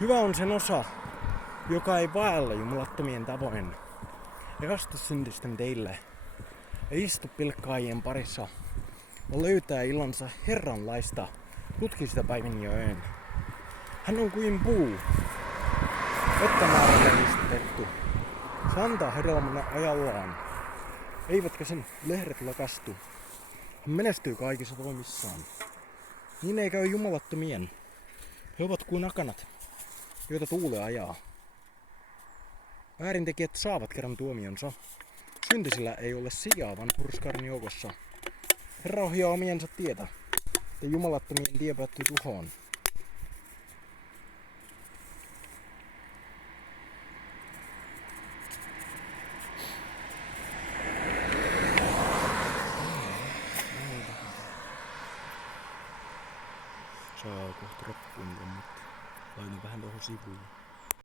Hyvä on sen osa, joka ei vaella jumalattomien tavoin. Ja kastussyntisten teille. Ja istu pilkkaajien parissa. Ja löytää illansa herranlaista. Tutki sitä päivän ja öön. Hän on kuin puu. Vettä määrällä istutettu. Se antaa hedelmänä ajallaan. Eivätkä sen lehdet lakastu. Hän menestyy kaikissa toimissaan. Niin ei käy jumalattomien. He ovat kuin akanat, joita tuule ajaa. Väärintekijät saavat kerran tuomionsa. Syntisillä ei ole sijaa, vaan hurskaiden joukossa. Herra ohjaa omiensa tietä, ja jumalattomien tie päättyy tuhoon. Saa kohta rappuun, mutta laitan vähän tuohon sivuun.